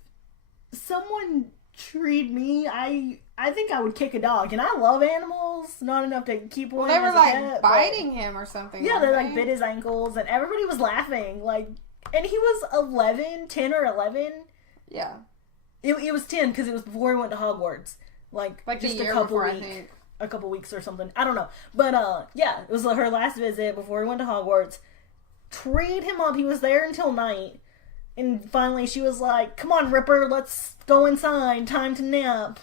someone treated me, I think I would kick a dog. And I love animals, not enough to keep one. Well, they were as a like pet, biting him or something. Yeah, they like bit his ankles, and everybody was laughing. Like, and he was 10 or 11. Yeah. It was 10 because it was before he went to Hogwarts. Like just a couple weeks. I think. A couple weeks or something. I don't know. But, yeah, it was her last visit before he went to Hogwarts. Treed him up. He was there until night. And finally she was like, "Come on, Ripper, let's go inside. Time to nap.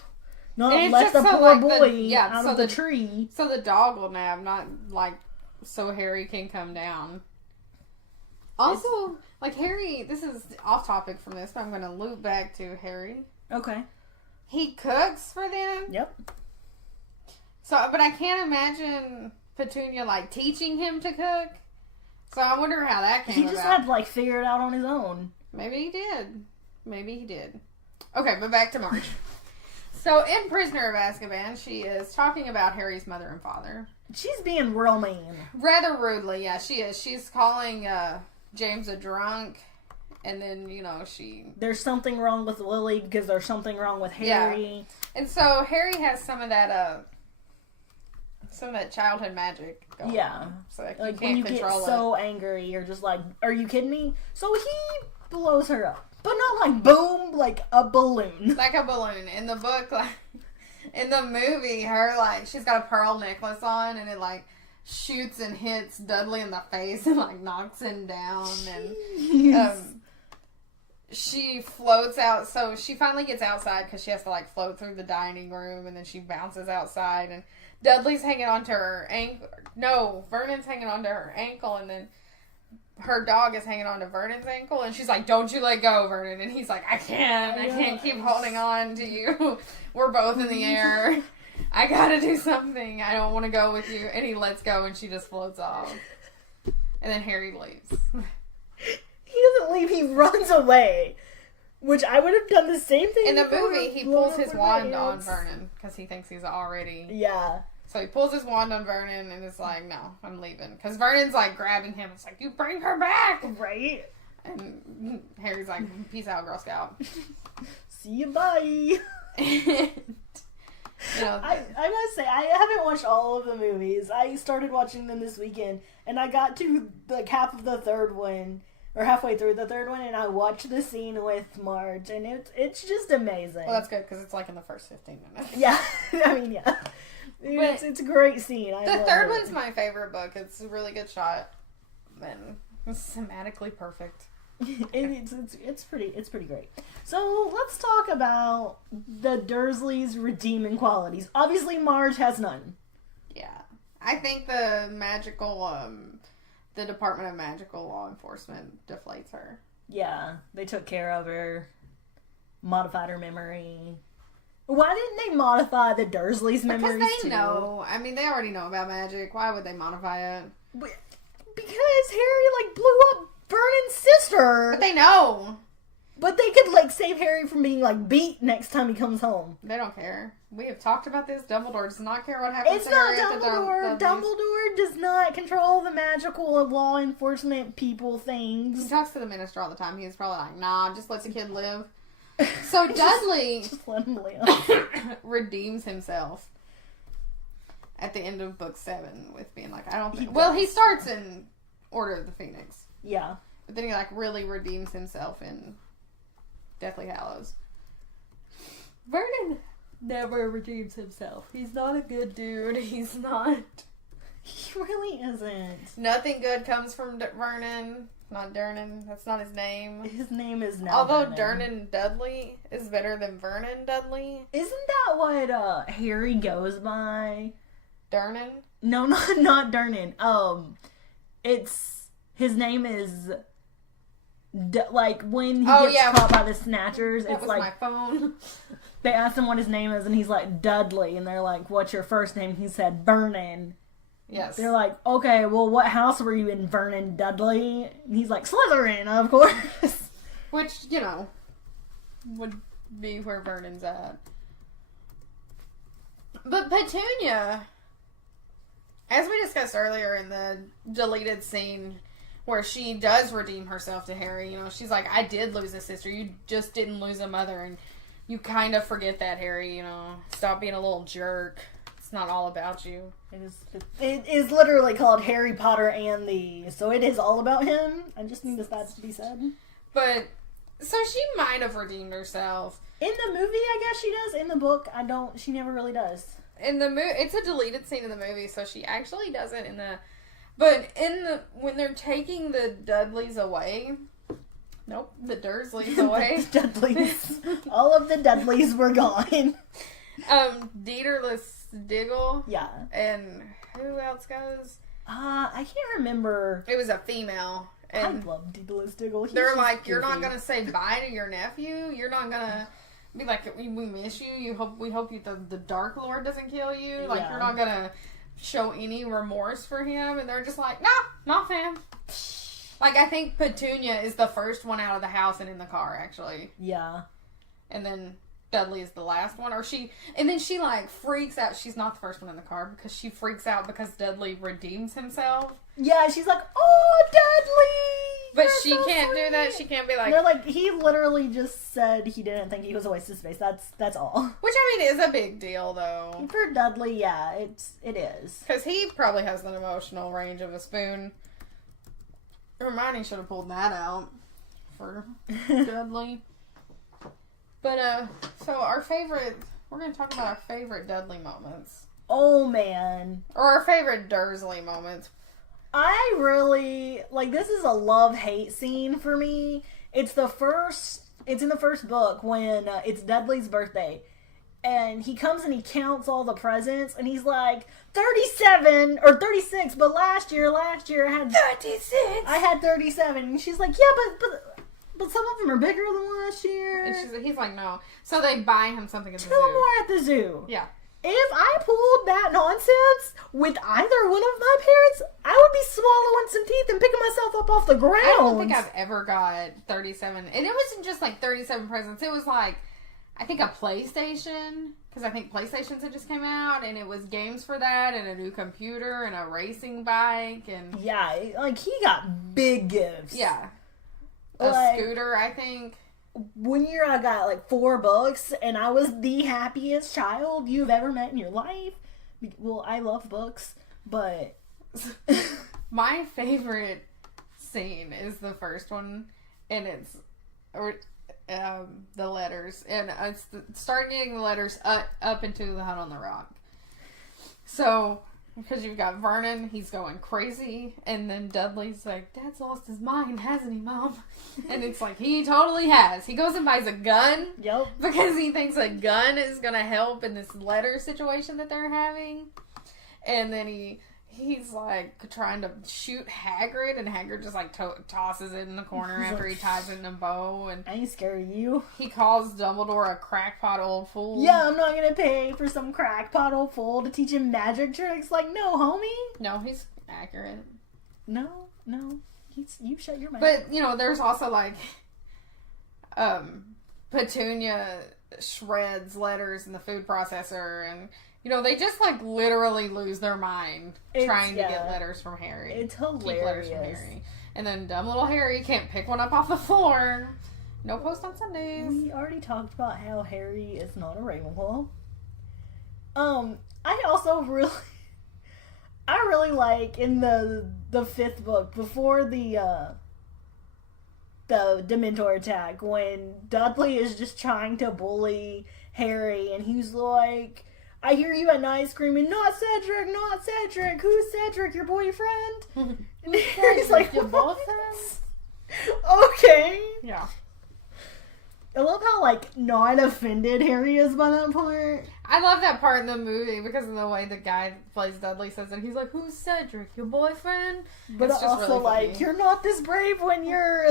Not let the poor boy out of the tree." So the dog will nap, not, like, so Harry can come down. Also, like, Harry, this is off topic from this, but I'm going to loop back to Harry. Okay. He cooks for them? Yep. So, but I can't imagine Petunia, like, teaching him to cook. So I wonder how that came about. He just had to, like, figure it out on his own. Maybe he did. Okay, but back to Marge. So in Prisoner of Azkaban, she is talking about Harry's mother and father. She's being real mean. Rather rudely, yeah, she is. She's calling James a drunk. And then, There's something wrong with Lily because there's something wrong with Harry. Yeah. And so Harry has some of that some of that childhood magic going Yeah. on. So like, Like you when can't you get control so angry, you're just like, are you kidding me? So he blows her up. But not like boom, like a balloon. Like a balloon. In the book, like, in the movie, her, like, she's got a pearl necklace on, and it, like, shoots and hits Dudley in the face and, like, knocks him down. And, she floats out, so she finally gets outside because she has to, like, float through the dining room, and then she bounces outside, and Dudley's hanging onto her ankle. No, Vernon's hanging onto her ankle, and then her dog is hanging onto Vernon's ankle, and she's like, don't you let go, Vernon. And he's like, I can't keep holding on to you. We're both in the air. I gotta do something. I don't want to go with you. And he lets go, and she just floats off. And then Harry leaves. He doesn't leave, he runs away. Which I would have done the same thing. In the movie, he pulls his wand on hands. Vernon because he thinks he's already... Yeah. So he pulls his wand on Vernon and is like, no, I'm leaving. Because Vernon's like grabbing him. It's like, you bring her back! Right? And Harry's like, peace out, Girl Scout. See you, bye. You know, I must say, I haven't watched all of the movies. I started watching them this weekend, and I got to like half of the third one, or halfway through the third one, and I watched the scene with Marge, and it's just amazing. well, that's good because it's like in the first 15 minutes. Yeah, I mean, yeah. It's a great scene. I The love third it. one's my favorite book. It's a really good shot. And it's thematically perfect. It's pretty great. So let's talk about the Dursleys' redeeming qualities. Obviously, Marge has none. Yeah. I think the magical, the Department of Magical Law Enforcement deflates her. Yeah, they took care of her, modified her memory. Why didn't they modify the Dursleys' memories Because they too? know. I mean, they already know about magic. Why would they modify it? Because Harry like blew up Vernon's sister. But they know. But they could like save Harry from being like beat next time he comes home. They don't care. We have talked about this. Dumbledore does not care what happens It's to not Harry at the Dumbledore. Dumbledore does not control the magical law enforcement people He things. talks to the minister all the time. He's probably like, nah, just let the kid live. So Dudley Just let him live. redeems himself at the end of book 7 with being like, I don't think... He Well, does. he starts in Order of the Phoenix. Yeah. But then he like really redeems himself in Deathly Hallows. Vernon never redeems himself. He's not a good dude. He's not. He really isn't. Nothing good comes from Vernon. Not Durnan. That's not his name. His name is now Although Vernon. Durnan Dudley is better than Vernon Dudley. Isn't that what Harry goes by? Durnan? No, not Durnan. It's his name is like when he gets caught by the Snatchers. That It's was like my phone. they asked him what his name is, and he's like Dudley, and they're like, "What's your first name?" He said Vernon. Yes. They're like, "Okay, well, what house were you in, Vernon Dudley?" And he's like, "Slytherin, of course." Which, you know, would be where Vernon's at. But Petunia, as we discussed earlier in the deleted scene where she does redeem herself to Harry, you know, she's like, I did lose a sister. You just didn't lose a mother. And you kind of forget that, Harry, you know. Stop being a little jerk. It's not all about you. It is literally called Harry Potter and so it is all about him. I just need that to be said. But, so she might have redeemed herself. In the movie, I guess she does. In the book, she never really does. In the it's a deleted scene in the movie, so she actually does it but when they're taking the Dudleys away, nope, the Dursleys away. The Dudleys. All of the Dudleys were gone. Dieterless Diggle. Yeah. And who else goes? I can't remember. It was a female. And I love Diggle's Diggle. they're like, you're not gonna say bye to your nephew. You're not gonna be like, we miss you. We hope the Dark Lord doesn't kill you. Like, you're not gonna show any remorse for him. And they're just like, no, not him. Like, I think Petunia is the first one out of the house and in the car, actually. Yeah. And then Dudley is the last one, and then she like freaks out. She's not the first one in the car because she freaks out because Dudley redeems himself. Yeah, she's like, oh, Dudley! But she can't do that. She can't be like... They're like, he literally just said he didn't think he was a waste of space. That's all. Which, I mean, is a big deal, though. For Dudley, yeah, it is. Because he probably has an emotional range of a spoon. Hermione should have pulled that out for Dudley. But, so our favorite... We're going to talk about our favorite Dudley moments. Oh, man. Or our favorite Dursley moments. I really, this is a love-hate scene for me. It's in the first book when it's Dudley's birthday. And he comes and he counts all the presents, and he's like, 37, or 36, but last year I had 36. I had 37. And she's like, yeah, but some of them are bigger than last year. And he's like, no. So they buy him something at the zoo. 2 more at the zoo. Yeah. If I pulled that nonsense with either one of my parents, I would be swallowing some teeth and picking myself up off the ground. I don't think I've ever got 37. And it wasn't just like 37 presents. It was like, I think a PlayStation. Because I think PlayStations had just came out. And it was games for that. And a new computer. And a racing bike. And yeah, he got big gifts. Yeah. A scooter, I think. One year I got 4 books, and I was the happiest child you've ever met in your life. Well, I love books, but... My favorite scene is the first one, and it's the letters. And it's starting getting the letters up into the hut on the rock. So... Because you've got Vernon, he's going crazy, and then Dudley's like, Dad's lost his mind, hasn't he, Mom? And it's like, he totally has. He goes and buys a gun. Yep. Because he thinks a gun is going to help in this letter situation that they're having. And then he's like trying to shoot Hagrid, and Hagrid just tosses it in the corner after he ties it in a bow. And I ain't scared of you. He calls Dumbledore a crackpot old fool. Yeah, I'm not gonna pay for some crackpot old fool to teach him magic tricks. No, homie. No, he's accurate. No. You shut your mouth. But, there's also Petunia shreds letters in the food processor, and they just literally lose their mind trying to get letters from Harry. It's hilarious. Keep letters from Harry. And then dumb little Harry can't pick one up off the floor. No post on Sundays. We already talked about how Harry is not a Ravenclaw. I also really like in the 5th book, before the Dementor attack, when Dudley is just trying to bully Harry, and he's like, I hear you at night screaming, not Cedric, who's Cedric, your boyfriend? And Harry's like, your boyfriend? Okay. Yeah. I love how, not offended Harry is by that part. I love that part in the movie because of the way the guy that plays Dudley says it. He's like, who's Cedric, your boyfriend? But it's also really you're not this brave when you're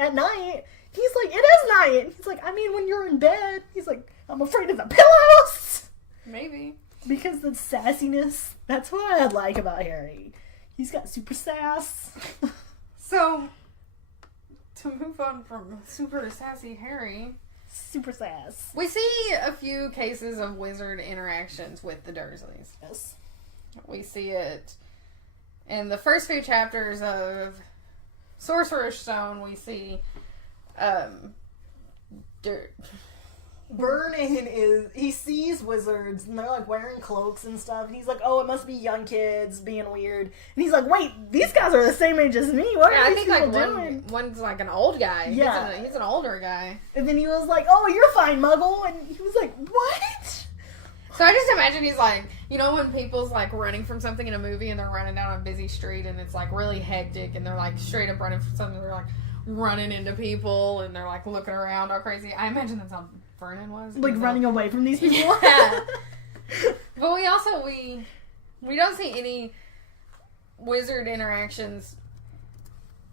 at night. He's like, it is night. He's like, I mean, when you're in bed. He's like, I'm afraid of the pillows. Maybe. Because the sassiness, that's what I like about Harry. He's got super sass. So, to move on from super sassy Harry, super sass, we see a few cases of wizard interactions with the Dursleys. Yes. We see it in the first few chapters of Sorcerer's Stone. We see Vernon he sees wizards, and they're wearing cloaks and stuff, and he's like, oh, it must be young kids being weird. And he's like, wait, these guys are the same age as me. What are these people doing? One's an old guy. Yeah. He's an older guy. And then he was like, oh, you're fine, Muggle. And he was like, what? So I just imagine he's when people's running from something in a movie, and they're running down a busy street, and it's really hectic, and they're straight up running from something, they're running into people, and they're looking around all crazy. I imagine that's how Vernon was. Running away from these people? Yeah. But we also, we don't see any wizard interactions.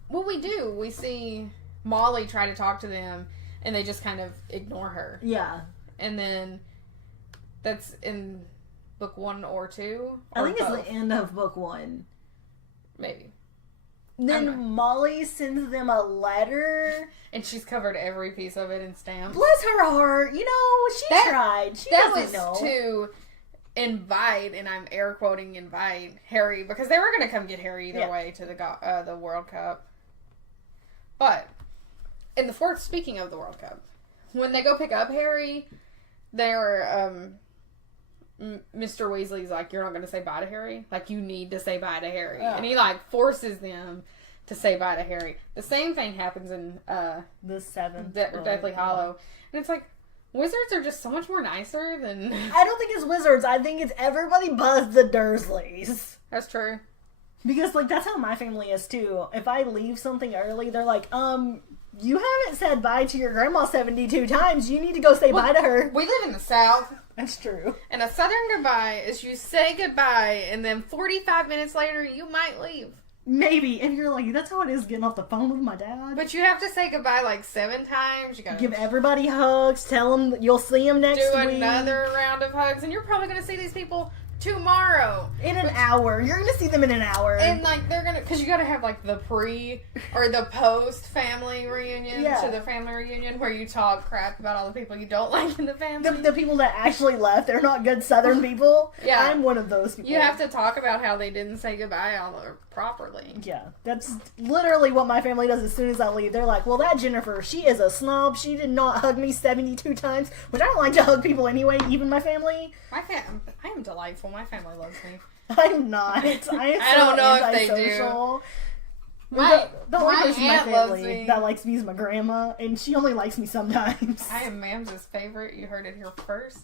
Well, we do. We see Molly try to talk to them, and they just kind of ignore her. Yeah. And then that's in book 1 or 2? I think it's the end of book 1. Maybe. Then Molly sends them a letter. And she's covered every piece of it in stamps. Bless her heart. You know, she tried. She doesn't know. To invite, and I'm air quoting invite, Harry, because they were going to come get Harry either way to the World Cup. But, speaking of the World Cup, when they go pick up Harry, they're, Mr. Weasley's like, you're not going to say bye to Harry? Like, you need to say bye to Harry. Oh. And he, like, forces them to say bye to Harry. The same thing happens in, the seventh Deathly Hallow. And it's like, wizards are just so much more nicer than... I don't think it's wizards. I think it's everybody but the Dursleys. That's true. Because, like, that's how my family is, too. If I leave something early, they're like, you haven't said bye to your grandma 72 times. You need to go say bye to her. We live in the South. That's true. And a Southern goodbye is you say goodbye, and then 45 minutes later, you might leave. Maybe. And you're like, that's how it is getting off the phone with my dad. But you have to say goodbye like 7 times. You gotta give everybody hugs. Tell them you'll see them next week. Do another round of hugs. And you're probably going to see these people tomorrow. In an hour. You're going to see them in an hour. And, like, they're going to... Because you got to have, like, the pre or the post-family reunion to the family reunion where you talk crap about all the people you don't like in the family. The people that actually left. They're not good Southern people. Yeah. I'm one of those people. You have to talk about how they didn't say goodbye properly. Yeah. That's literally what my family does as soon as I leave. They're like, well, that Jennifer, she is a snob. She did not hug me 72 times. Which I don't like to hug people anyway, even my family. I am delightful. My family loves me. I'm not. I don't know if they do. The only person in my family that likes me is my grandma, and she only likes me sometimes. I am Mam's favorite. You heard it here first.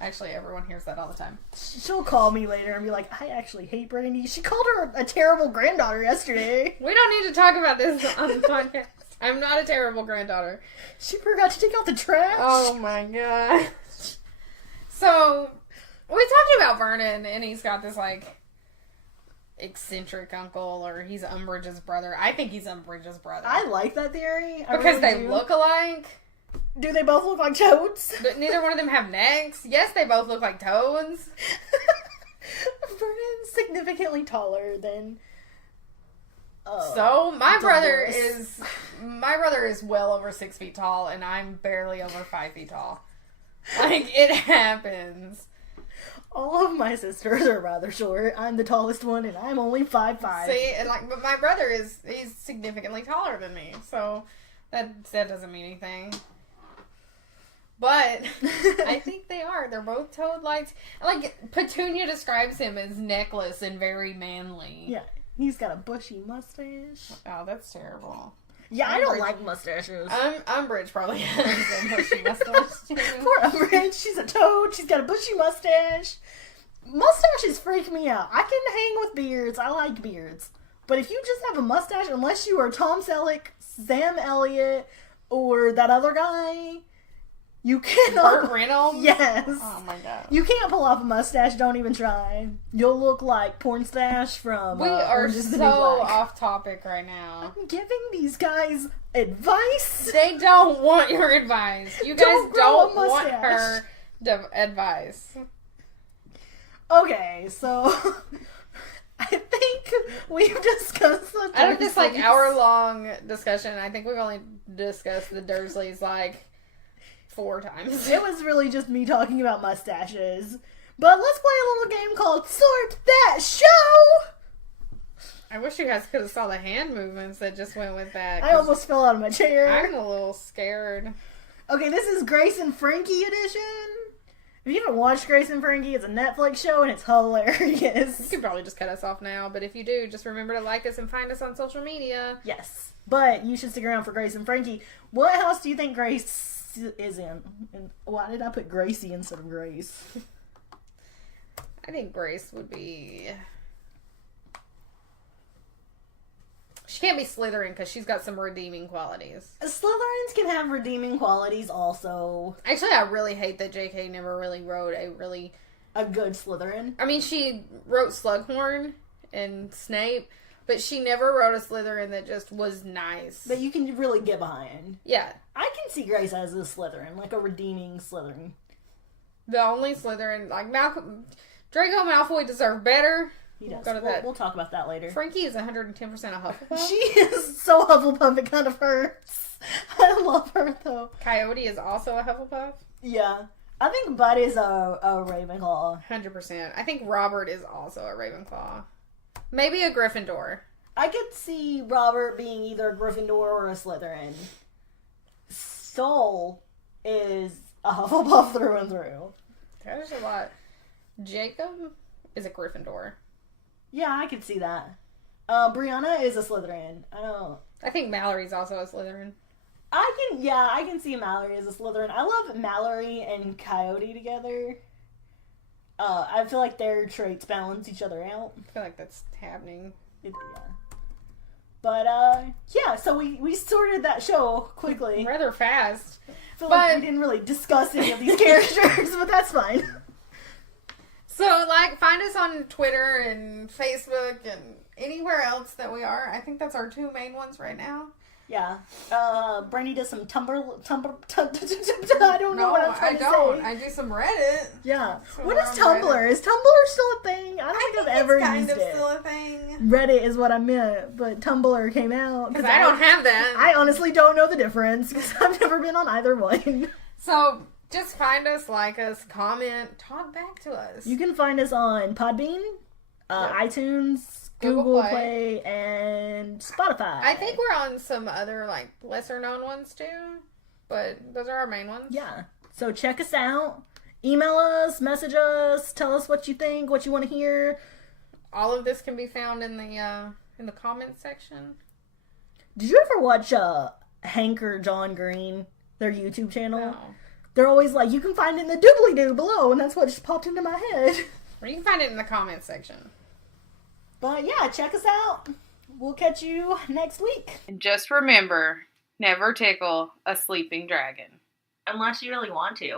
Actually, everyone hears that all the time. She'll call me later and be like, I actually hate Brandy. She called her a terrible granddaughter yesterday. We don't need to talk about this on the podcast. I'm not a terrible granddaughter. She forgot to take out the trash. Oh my god. So... we talked about Vernon, and he's got this, like, eccentric uncle, or he's Umbridge's brother. I think he's Umbridge's brother. I like that theory. Because they look alike. Do they both look like toads? But neither one of them have necks. Yes, they both look like toads. Vernon's significantly taller than... so, my brother is well over 6 feet tall, and I'm barely over 5 feet tall. Like, it happens. All of my sisters are rather short. I'm the tallest one, and I'm only 5'5". See, and but my brother he's significantly taller than me, so that doesn't mean anything. But I think they are. They're both toad-like. Like, Petunia describes him as necklace and very manly. Yeah, he's got a bushy mustache. Oh, that's terrible. Yeah, I don't like mustaches. Umbridge probably has a bushy mustache too. Poor Umbridge. She's a toad. She's got a bushy mustache. Mustaches freak me out. I can hang with beards. I like beards. But if you just have a mustache, unless you are Tom Selleck, Sam Elliott, or that other guy, you cannot... Burt Reynolds? Yes. Oh my god. You can't pull off a mustache. Don't even try. You'll look like Pornstache from... We are so off topic right now. I'm giving these guys advice. They don't want your advice. You guys don't want her advice. Okay, so... I think we've discussed the Dursleys. Out of this, like, hour-long discussion, I think we've only discussed the Dursleys, like... 4 times. It was really just me talking about mustaches. But let's play a little game called Sort That Show! I wish you guys could have saw the hand movements that just went with that. I almost fell out of my chair. I'm a little scared. Okay, this is Grace and Frankie edition. If you haven't watched Grace and Frankie, it's a Netflix show and it's hilarious. You could probably just cut us off now, but if you do, just remember to like us and find us on social media. Yes. But you should stick around for Grace and Frankie. What house do you think Grace is in? And why did I put Gracie instead of Grace? I think Grace would be... She can't be Slytherin because she's got some redeeming qualities. Slytherins can have redeeming qualities also. Actually, I really hate that J.K. never really wrote a good Slytherin. I mean, she wrote Slughorn and Snape, but she never wrote a Slytherin that just was nice. That you can really get behind. Yeah. I can see Grace as a Slytherin, like a redeeming Slytherin. The only Slytherin, like Draco Malfoy deserved better. He does. Go to that. We'll talk about that later. Frankie is 110% a Hufflepuff. She is so Hufflepuff, it kind of hurts. I love her, though. Coyote is also a Hufflepuff. Yeah. I think Bud is a Ravenclaw. 100%. I think Robert is also a Ravenclaw. Maybe a Gryffindor. I could see Robert being either a Gryffindor or a Slytherin. Soul is a Hufflepuff through and through. There's a lot. Jacob is a Gryffindor. Yeah, I could see that. Brianna is a Slytherin. I think Mallory's also a Slytherin. I can see Mallory as a Slytherin. I love Mallory and Coyote together. I feel like their traits balance each other out. I feel like that's happening. Yeah. But, yeah, so we sorted that show quickly. Rather fast. I feel like we didn't really discuss any of these characters, but that's fine. So, like, find us on Twitter and Facebook and anywhere else that we are. I think that's our two main ones right now. Yeah. Brandy does some Tumblr. I don't know what I'm trying to say. I do some Reddit. Yeah. So What is Tumblr? Reddit. Is Tumblr still a thing? I don't think I've ever it's used kind of it. still a thing. Reddit is what I meant, but Tumblr came out. Because I don't have that. I honestly don't know the difference because I've never been on either one. So, just find us, like us, comment, talk back to us. You can find us on Podbean, iTunes, Google Play, and Spotify. I think we're on some other, like, lesser known ones too, but those are our main ones. Yeah. So check us out. Email us, message us, tell us what you think, what you want to hear. All of this can be found in the comments section. Did you ever watch Hank or John Green, their YouTube channel? No. They're always like, you can find it in the doobly-doo below, and that's what just popped into my head. Or you can find it in the comments section. But yeah, check us out. We'll catch you next week. And just remember, never tickle a sleeping dragon. Unless you really want to.